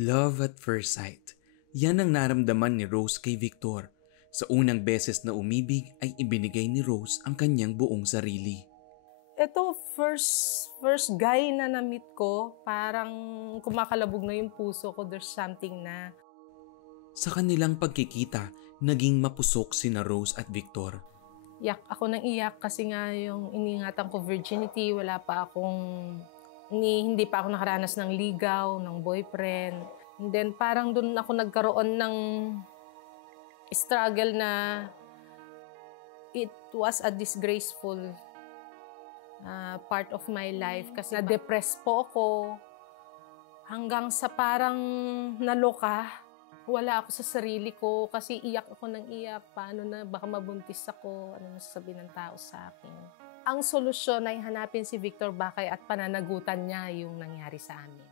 Love at first sight. Yan ang naramdaman ni Rose kay Victor. Sa unang beses na umibig ay ibinigay ni Rose ang kanyang buong sarili. Ito, first guy na na-meet ko, parang kumakalabog na yung puso ko. There's something na. Sa kanilang pagkikita, naging mapusok sina Rose at Victor. Iyak ako ng iyak kasi nga yung iningatan ko virginity, hindi pa ako nakaranas ng ligaw, ng boyfriend. And then parang doon ako nagkaroon ng struggle na it was a disgraceful part of my life kasi na-depress po ako hanggang sa parang naloka. Wala ako sa sarili ko kasi iyak ako ng iyak. Paano na, baka mabuntis ako, ano sasabihin ng tao sa akin. Ang solusyon ay hanapin si Victor Bakay at pananagutan niya yung nangyari sa amin.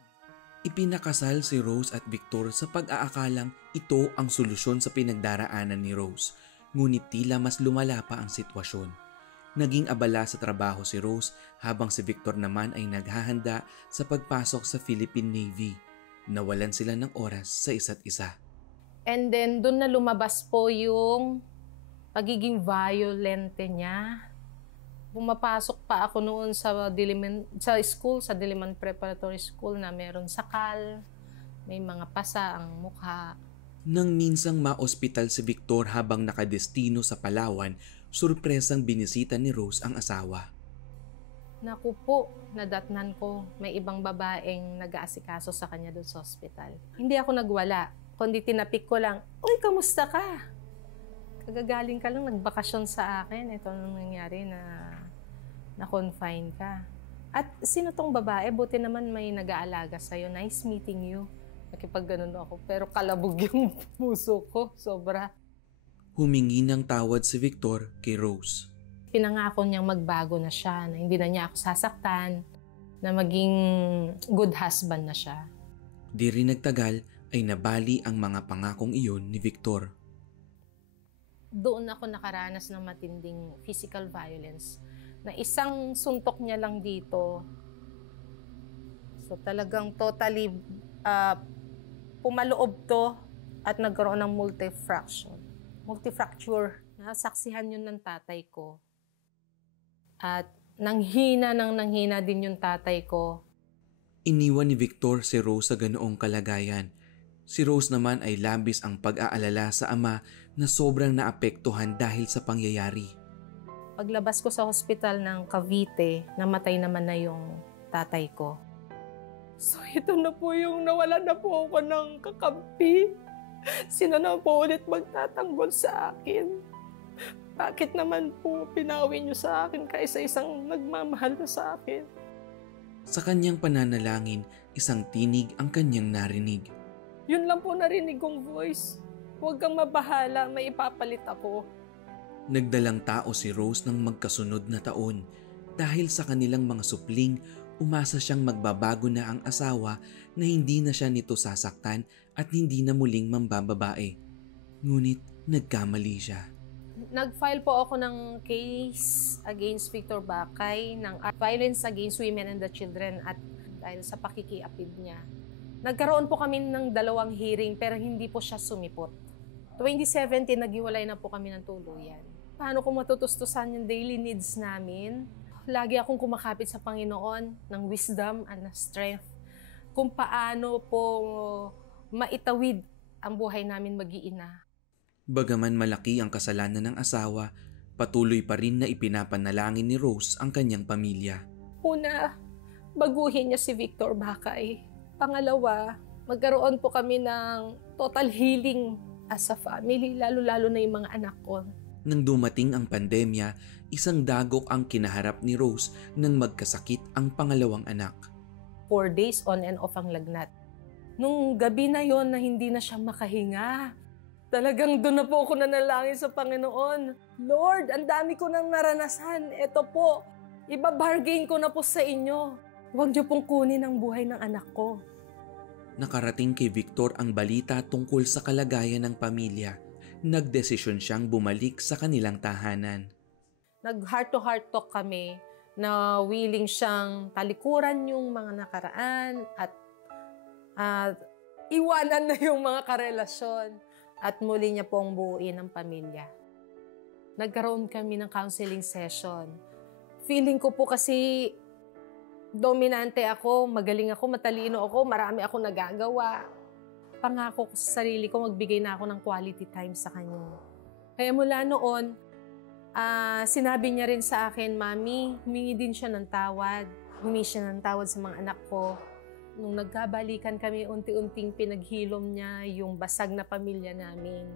Ipinakasal si Rose at Victor sa pag-aakalang ito ang solusyon sa pinagdaraanan ni Rose. Ngunit tila mas lumala pa ang sitwasyon. Naging abala sa trabaho si Rose habang si Victor naman ay naghahanda sa pagpasok sa Philippine Navy. Nawalan sila ng oras sa isa't isa. And then doon na lumabas po yung pagiging violente niya. Pumapasok pa ako noon sa Diliman Preparatory School na meron sakal, may mga pasa ang mukha. Nang minsang ma-ospital si Victor habang nakadestino sa Palawan, surpresang binisita ni Rose ang asawa. Naku po, nadatnan ko may ibang babaeng nag-aasikaso sa kanya doon sa ospital. Hindi ako nagwala, kundi tinapik ko lang, "Uy, kamusta ka? Kagagaling ka lang, nagbakasyon sa akin. Ito nang nangyari na confine ka. At sino tong babae? Buti naman may nag-aalaga sa'yo. Nice meeting you." Nakipag-ganon ako, pero kalabog yung puso ko, sobra. Humingi ng tawad si Victor kay Rose. Pinangako niyang magbago na siya, na hindi na niya ako sasaktan, na maging good husband na siya. Di rin nagtagal ay nabali ang mga pangakong iyon ni Victor. Doon ako nakaranas ng matinding physical violence, na isang suntok niya lang dito. So talagang totally pumaloob to at nagkaroon ng multifracture. Nasaksihan yun ng tatay ko. At nanghina din yung tatay ko. Iniwan ni Victor si Rose sa ganoong kalagayan. Si Rose naman ay labis ang pag-aalala sa ama na sobrang naapektuhan dahil sa pangyayari. Paglabas ko sa hospital ng Cavite, namatay naman na yung tatay ko. So ito na po yung nawalan na po ako ng kakampi. Sino na po ulit magtatanggol sa akin? Bakit naman po pinawi niyo sa akin kaysa isang nagmamahal na sa akin? Sa kanyang pananalangin, isang tinig ang kanyang narinig. Yun lang po narinig kong voice. Huwag kang mabahala, may ipapalit ako. Nagdalang tao si Rose ng magkasunod na taon. Dahil sa kanilang mga supling, umasa siyang magbabago na ang asawa na hindi na siya nito sasaktan at hindi na muling mambababae. Ngunit nagkamali siya. Nag-file po ako ng case against Victor Bakay ng violence against women and the children at dahil sa pakikiapid niya. Nagkaroon po kami ng 2 hearing pero hindi po siya sumipot. 2017, naghiwalay na po kami ng tuluyan. Paano ko matutustusan yung daily needs namin? Lagi akong kumakapit sa Panginoon ng wisdom and strength kung paano po maitawid ang buhay namin mag-iina. Bagaman malaki ang kasalanan ng asawa, patuloy pa rin na ipinapanalangin ni Rose ang kanyang pamilya. Una, baguhin niya si Victor Bakay. Pangalawa, magkaroon po kami ng total healing as a family, lalo-lalo na yung mga anak ko. Nang dumating ang pandemya, isang dagok ang kinaharap ni Rose nang magkasakit ang pangalawang anak. 4 days on and off ang lagnat. Nung gabi na yon na hindi na siya makahinga, talagang doon na po ako nanalangin sa Panginoon. Lord, ang dami ko nang naranasan. Ito po, ibabargain ko na po sa inyo. Huwag niyo pong kunin ang buhay ng anak ko. Nakarating kay Victor ang balita tungkol sa kalagayan ng pamilya. Nagdesisyon siyang bumalik sa kanilang tahanan. Nag-heart-to-heart talk kami na willing siyang talikuran yung mga nakaraan at iwanan na yung mga karelasyon at muli niya pong buuin ang pamilya. Nagkaroon kami ng counseling session. Feeling ko po kasi dominante ako, magaling ako, matalino ako, marami ako nagagawa. Pangako ko sa sarili ko, magbigay na ako ng quality time sa kanya. Kaya mula noon, sinabi niya rin sa akin, Mami, humingi din siya ng tawad. Humingi siya ng tawad sa mga anak ko. Nung nagkabalikan kami, unti-unting pinaghilom niya yung basag na pamilya namin.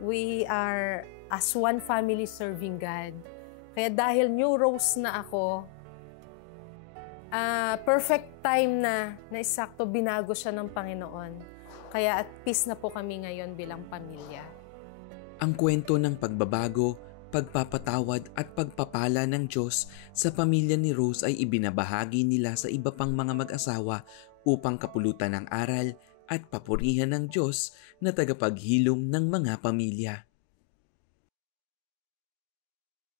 We are as one family serving God. Kaya dahil new rose na ako, perfect time na eksakto binago siya ng Panginoon. Kaya at peace na po kami ngayon bilang pamilya. Ang kwento ng pagbabago, pagpapatawad at pagpapala ng Diyos sa pamilya ni Rose ay ibinabahagi nila sa iba pang mga mag-asawa upang kapulutan ng aral at papurihan ng Diyos na tagapaghilom ng mga pamilya.